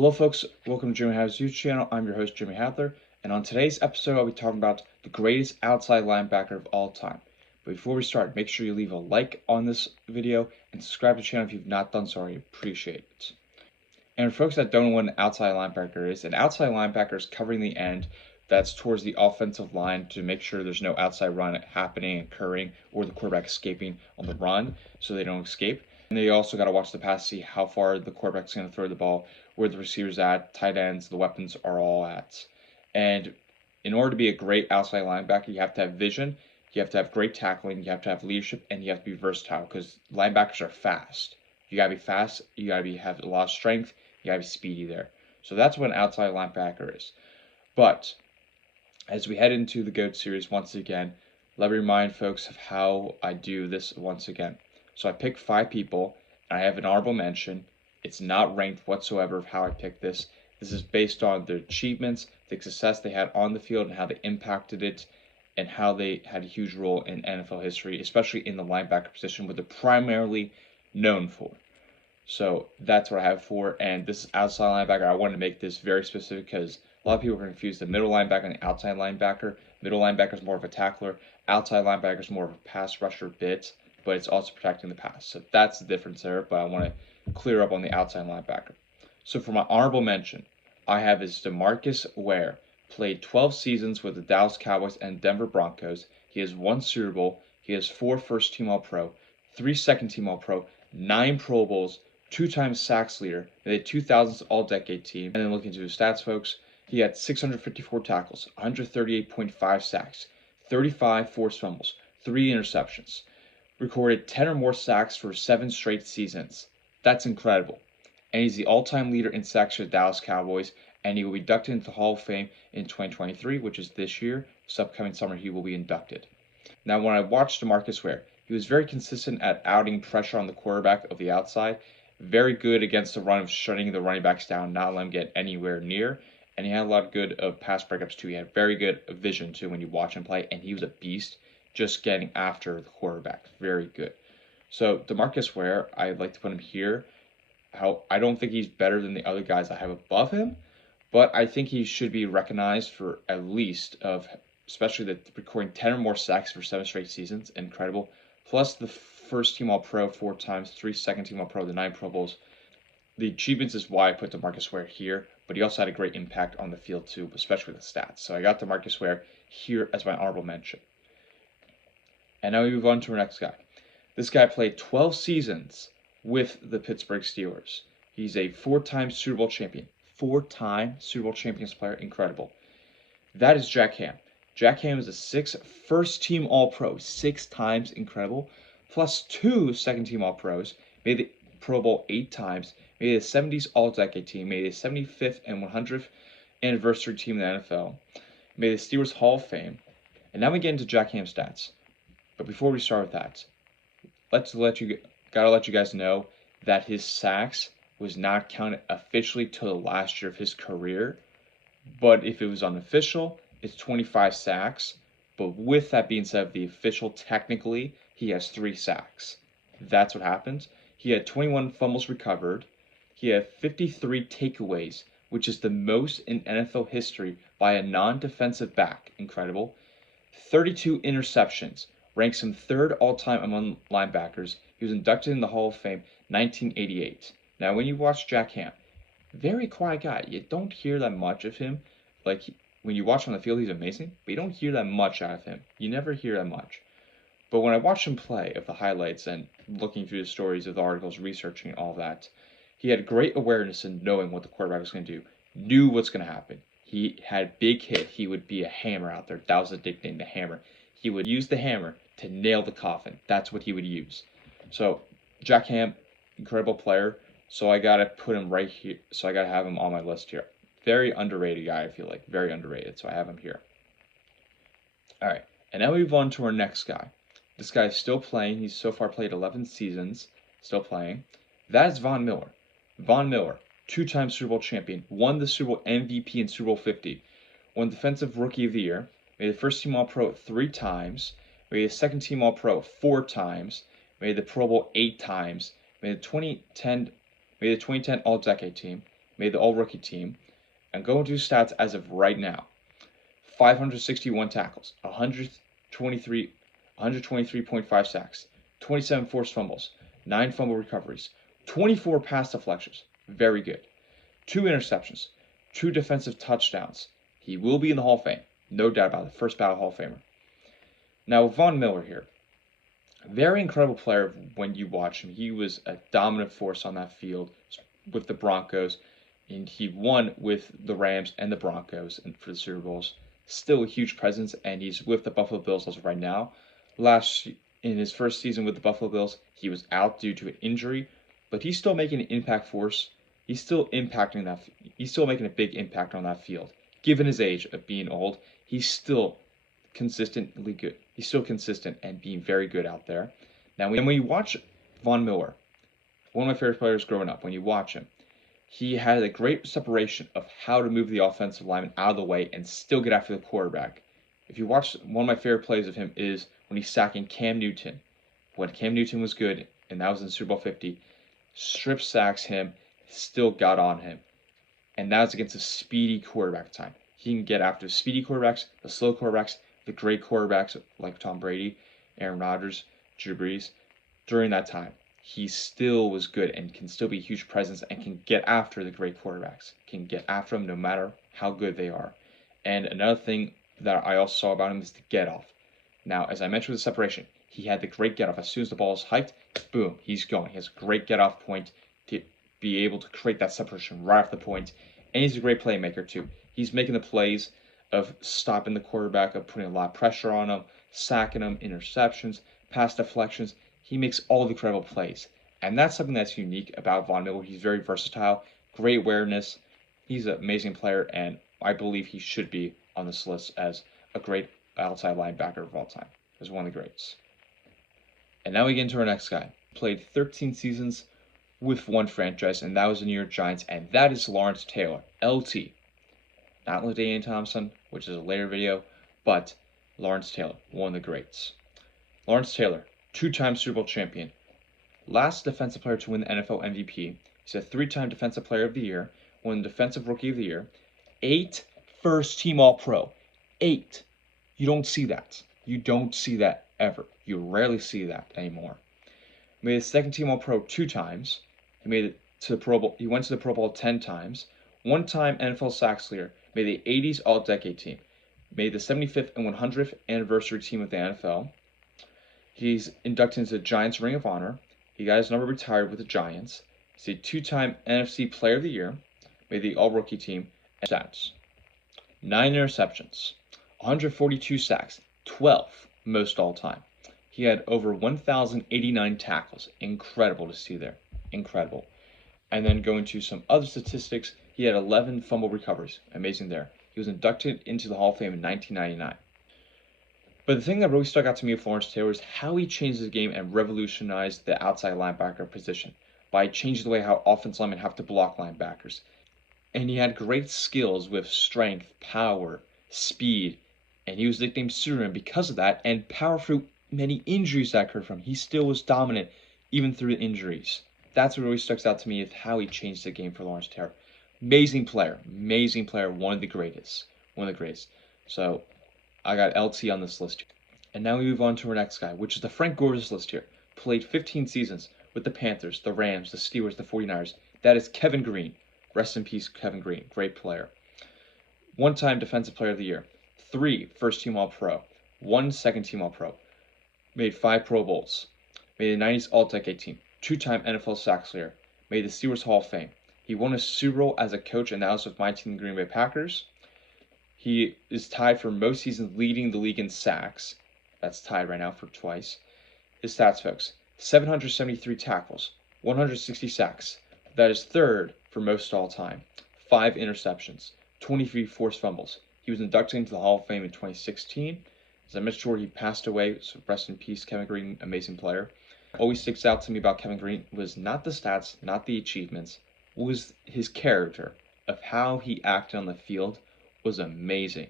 Hello folks, welcome to Jimmy Hatler's YouTube channel. I'm your host Jimmy Hatler, and on today's episode I'll be talking about the greatest outside linebacker of all time. But before we start, make sure you leave a like on this video and subscribe to the channel if you've not done so already. Appreciate it. And for folks that don't know what an outside linebacker is, an outside linebacker is covering the end that's towards the offensive line to make sure there's no outside run happening, occurring, or the quarterback escaping on the run so they don't escape. And they also got to watch the pass, see how far the quarterback's going to throw the ball, where the receivers at, tight ends, the weapons are all at. And in order to be a great outside linebacker, you have to have vision, you have to have great tackling, you have to have leadership, and you have to be versatile because linebackers are fast. You got to be fast, you got to have a lot of strength, you got to be speedy there. So that's what an outside linebacker is. But as we head into the GOAT series once again, let me remind folks of how I do this once again. So I pick 5 people, and I have an honorable mention. It's not ranked whatsoever of how I pick this. This is based on their achievements, the success they had on the field, and how they impacted it, and how they had a huge role in NFL history, especially in the linebacker position, what they're primarily known for. So that's what I have for, and this is outside linebacker. I wanted to make this very specific because a lot of people are confused the middle linebacker and the outside linebacker. Middle linebacker is more of a tackler. Outside linebacker is more of a pass rusher bit, but it's also protecting the pass. So that's the difference there, but I want to clear up on the outside linebacker. So for my honorable mention, I have is DeMarcus Ware. Played 12 seasons with the Dallas Cowboys and Denver Broncos. He has 1 Super Bowl. He has 4 first-team All-Pro, 3 second-team All-Pro, 9 Pro Bowls, 2-time sacks leader, made a 2000s All-Decade team. And then looking into his stats, folks, he had 654 tackles, 138.5 sacks, 35 forced fumbles, 3 interceptions, recorded 10 or more sacks for 7 straight seasons. That's incredible. And he's the all-time leader in sacks for the Dallas Cowboys, and he will be inducted into the Hall of Fame in 2023, which is this year. This upcoming summer, he will be inducted. Now, when I watched DeMarcus Ware, he was very consistent at outing pressure on the quarterback of the outside, very good against the run of shutting the running backs down, not letting them get anywhere near, and he had a lot of good pass breakups too. He had very good vision too when you watch him play, and he was a beast just getting after the quarterback. Very good. So DeMarcus Ware, I'd like to put him here. I don't think he's better than the other guys I have above him, but I think he should be recognized for at least especially the recording 10 or more sacks for 7 straight seasons, incredible. Plus the first-team All-Pro 4 times, 3 second-team All-Pro, the 9 Pro Bowls. The achievements is why I put DeMarcus Ware here, but he also had a great impact on the field too, especially with the stats. So I got DeMarcus Ware here as my honorable mention. And now we move on to our next guy. This guy played 12 seasons with the Pittsburgh Steelers. He's a 4-time Super Bowl champion. 4-time Super Bowl champions player. Incredible. That is Jack Ham. Jack Ham is a 6 first-team All-Pro. 6 times. Incredible. Plus 2 second-team All-Pros. Made the Pro Bowl 8 times. Made the 70s All-Decade team. Made the 75th and 100th anniversary team in the NFL. Made the Steelers Hall of Fame. And now we get into Jack Ham's stats. But before we start with that, gotta let you guys know that his sacks was not counted officially till the last year of his career. But if it was unofficial, it's 25 sacks. But with that being said, the official, technically, he has 3 sacks. That's what happens. He had 21 fumbles recovered. He had 53 takeaways, which is the most in NFL history by a non-defensive back. Incredible. 32 interceptions. Ranks him 3rd all-time among linebackers. He was inducted in the Hall of Fame 1988. Now, when you watch Jack Ham, very quiet guy. You don't hear that much of him. When you watch him on the field, he's amazing, but you don't hear that much out of him. You never hear that much. But when I watch him play, of the highlights and looking through the stories of the articles, researching all that, he had great awareness in knowing what the quarterback was going to do, knew what's going to happen. He had big hit. He would be a hammer out there. That was the nickname, the hammer. He would use the hammer to nail the coffin. That's what he would use. So Jack Ham, incredible player. So I gotta put him right here. So I gotta have him on my list here. Very underrated guy, I feel like. Very underrated. So I have him here. Alright. And now we move on to our next guy. This guy is still playing. He's so far played 11 seasons. Still playing. That is Von Miller. Von Miller, 2-time Super Bowl champion. Won the Super Bowl MVP in Super Bowl 50. Won Defensive Rookie of the Year. Made the first-team All-Pro 3 times. Made the second-team All-Pro 4 times. Made the Pro Bowl 8 times. Made the 2010 All-Decade team. made the all-rookie team. And go into stats as of right now. 561 tackles, 123.5 sacks, 27 forced fumbles, 9 fumble recoveries, 24 pass deflections. Very good. 2 interceptions, 2 defensive touchdowns. He will be in the Hall of Fame. No doubt about it. First ballot Hall of Famer. Now, Von Miller here. Very incredible player when you watch him. He was a dominant force on that field with the Broncos, and he won with the Rams and the Broncos for the Super Bowls. Still a huge presence, and he's with the Buffalo Bills as of right now. In his first season with the Buffalo Bills, he was out due to an injury, but he's still making an impact force. He's still impacting that. He's still making a big impact on that field. Given his age of being old, he's still consistently good. He's still consistent and being very good out there. Now, when you watch Von Miller, one of my favorite players growing up, when you watch him, he had a great separation of how to move the offensive lineman out of the way and still get after the quarterback. If you watch, one of my favorite plays of him is when he's sacking Cam Newton. When Cam Newton was good, and that was in Super Bowl 50, strip sacks him, still got on him. And that was against a speedy quarterback time. He can get after the speedy quarterbacks, the slow quarterbacks, the great quarterbacks like Tom Brady, Aaron Rodgers, Drew Brees. During that time, he still was good and can still be a huge presence and can get after the great quarterbacks, can get after them no matter how good they are. And another thing that I also saw about him is the get off. Now, as I mentioned with the separation, he had the great get off. As soon as the ball is hiked, boom, he's going. He has a great get off point to be able to create that separation right off the point. And he's a great playmaker too. He's making the plays of stopping the quarterback, of putting a lot of pressure on him, sacking him, interceptions, pass deflections. He makes all the incredible plays. And that's something that's unique about Von Miller. He's very versatile, great awareness. He's an amazing player, and I believe he should be on this list as a great outside linebacker of all time, as one of the greats. And now we get into our next guy. Played 13 seasons with one franchise, and that was the New York Giants, and that is Lawrence Taylor, LT. Not LaDainian Thompson, which is a later video, but Lawrence Taylor, one of the greats. Lawrence Taylor, 2-time Super Bowl champion, last defensive player to win the NFL MVP. He's a 3-time Defensive Player of the Year, won Defensive Rookie of the Year, 8 first-team All-Pro. 8. You don't see that. You don't see that ever. You rarely see that anymore. Made the second-team All-Pro 2 times. He made it to the Pro Bowl. He went to the Pro Bowl 10 times. 1-time NFL sacks leader. Made the 80s All-Decade team. Made the 75th and 100th anniversary team of the NFL. He's inducted into the Giants Ring of Honor. He got his number retired with the Giants. He's a 2-time NFC Player of the Year. Made the All-Rookie team. And stats: 9 interceptions, 142 sacks, 12 most all-time. He had over 1,089 tackles. Incredible to see there. Incredible. And then going to some other statistics, he had 11 fumble recoveries. Amazing there. He was inducted into the Hall of Fame in 1999. But the thing that really stuck out to me with Lawrence Taylor is how he changed the game and revolutionized the outside linebacker position by changing the way how offensive linemen have to block linebackers. And he had great skills with strength, power, speed, and he was nicknamed Superman because of that, and power through many injuries that occurred from him. He still was dominant even through the injuries. That's what really sticks out to me is how he changed the game for Lawrence Taylor. Amazing player, one of the greatest. So I got LT on this list. And now we move on to our next guy, which is the Frank Gore's list here. Played 15 seasons with the Panthers, the Rams, the Steelers, the 49ers. That is Kevin Greene. Rest in peace, Kevin Greene. Great player. 1-time Defensive Player of the Year. 3 first-team All-Pro. 1 second-team All-Pro. Made 5 Pro Bowls. Made the 90s All-Decade team. 2-time NFL sacks leader. Made the Steelers Hall of Fame. He won a Super Bowl as a coach, and that was with my team, the Green Bay Packers. He is tied for most seasons leading the league in sacks. That's tied right now for twice. His stats, folks: 773 tackles, 160 sacks. That is third for most all time. 5 interceptions, 23 forced fumbles. He was inducted into the Hall of Fame in 2016. As I mentioned before, he passed away, so rest in peace, Kevin Greene, amazing player. What always sticks out to me about Kevin Greene was not the stats, not the achievements, was his character of how he acted on the field was amazing.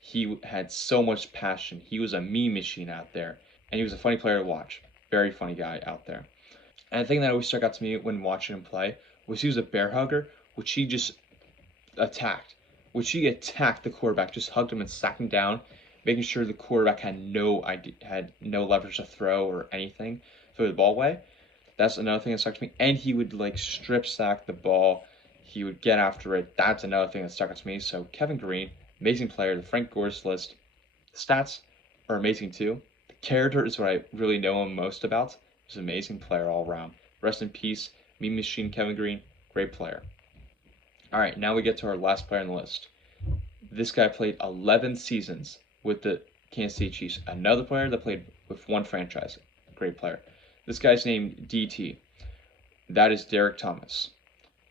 He had so much passion. He was a meme machine out there, and he was a funny player to watch. Very funny guy out there. And the thing that always stuck out to me when watching him play was he was a bear hugger, which he just attacked. Which he attacked the quarterback, just hugged him and sacked him down, making sure the quarterback had no idea, had no leverage to throw or anything, throw the ball away. That's another thing that stuck to me. And he would like strip sack the ball. He would get after it. That's another thing that stuck out to me. So Kevin Green, amazing player. The Frank Gore's list. The stats are amazing too. The character is what I really know him most about. He's an amazing player all around. Rest in peace, Meme Machine Kevin Green. Great player. All right, now we get to our last player on the list. This guy played 11 seasons with the Kansas City Chiefs. Another player that played with one franchise. Great player. This guy's named DT. That is Derek Thomas.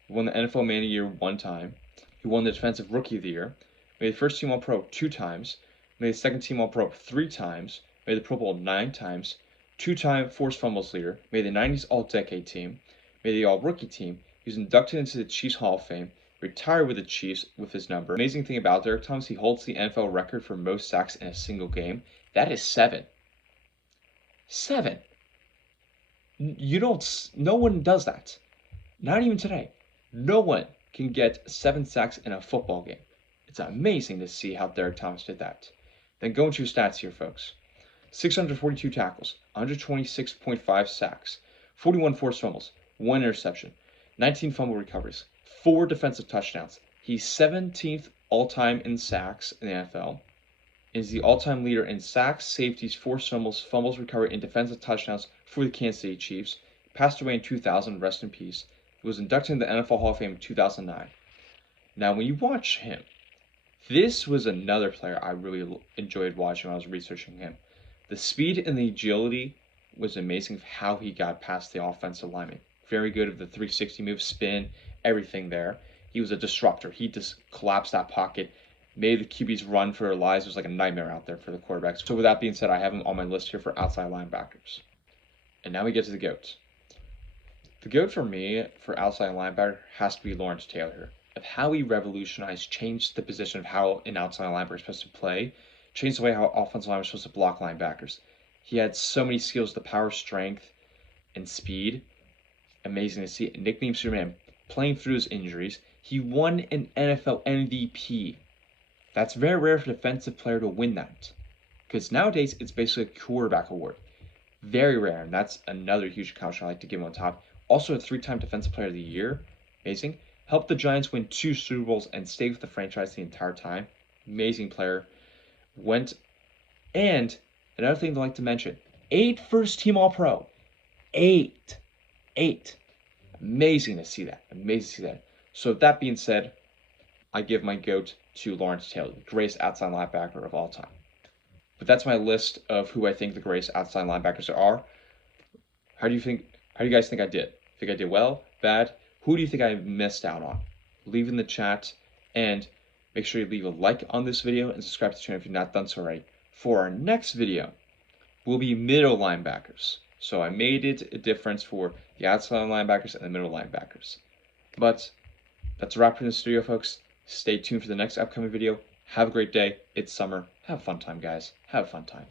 He won the NFL Man of the Year one time. He won the Defensive Rookie of the Year. Made the first team All-Pro 2 times. Made the second team All-Pro 3 times. Made the Pro Bowl 9 times. 2-time forced fumbles leader. Made the 90s All-Decade team. Made the All-Rookie team. He was inducted into the Chiefs Hall of Fame. Retired with the Chiefs with his number. Amazing thing about Derek Thomas, he holds the NFL record for most sacks in a single game. That is 7. 7. No one does that. Not even today. No one can get 7 sacks in a football game. It's amazing to see how Derek Thomas did that. Then go into stats here, folks. 642 tackles, 126.5 sacks, 41 forced fumbles, 1 interception, 19 fumble recoveries, 4 defensive touchdowns. He's 17th all-time in sacks in the NFL. Is the all-time leader in sacks, safeties, forced fumbles, fumbles recovered, and defensive touchdowns for the Kansas City Chiefs. He passed away in 2000, rest in peace. He was inducted into the NFL Hall of Fame in 2009. Now, when you watch him, this was another player I really enjoyed watching when I was researching him. The speed and the agility was amazing of how he got past the offensive lineman. Very good at the 360 move, spin, everything there. He was a disruptor. He just collapsed that pocket, made the QBs run for their lives. It was like a nightmare out there for the quarterbacks. So with that being said, I have him on my list here for outside linebackers. And now we get to the GOAT. The GOAT for me, for outside linebacker, has to be Lawrence Taylor. Of how he revolutionized, changed the position of how an outside linebacker is supposed to play, changed the way how offensive linemen are supposed to block linebackers. He had so many skills, the power, strength, and speed. Amazing to see. Nicknamed Superman, playing through his injuries. He won an NFL MVP. That's very rare for a defensive player to win that. Because nowadays, it's basically a quarterback award. Very rare, and that's another huge accomplishment I like to give him on top. Also a 3-time Defensive Player of the Year. Amazing. Helped the Giants win 2 Super Bowls and stay with the franchise the entire time. Amazing player. And another thing I'd like to mention, 8 first-team All-Pro. 8. Amazing to see that. Amazing to see that. So with that being said, I give my GOAT to Lawrence Taylor, the greatest outside linebacker of all time. But that's my list of who I think the greatest outside linebackers are. How do you guys think I did? Think I did well? Bad? Who do you think I missed out on? Leave in the chat, and make sure you leave a like on this video and subscribe to the channel if you've not done so already. For our next video, will be middle linebackers. So I made it a difference for the outside linebackers and the middle linebackers. But that's a wrap for this video, folks. Stay tuned for the next upcoming video. Have a great day. It's summer. Have a fun time, guys. Have a fun time.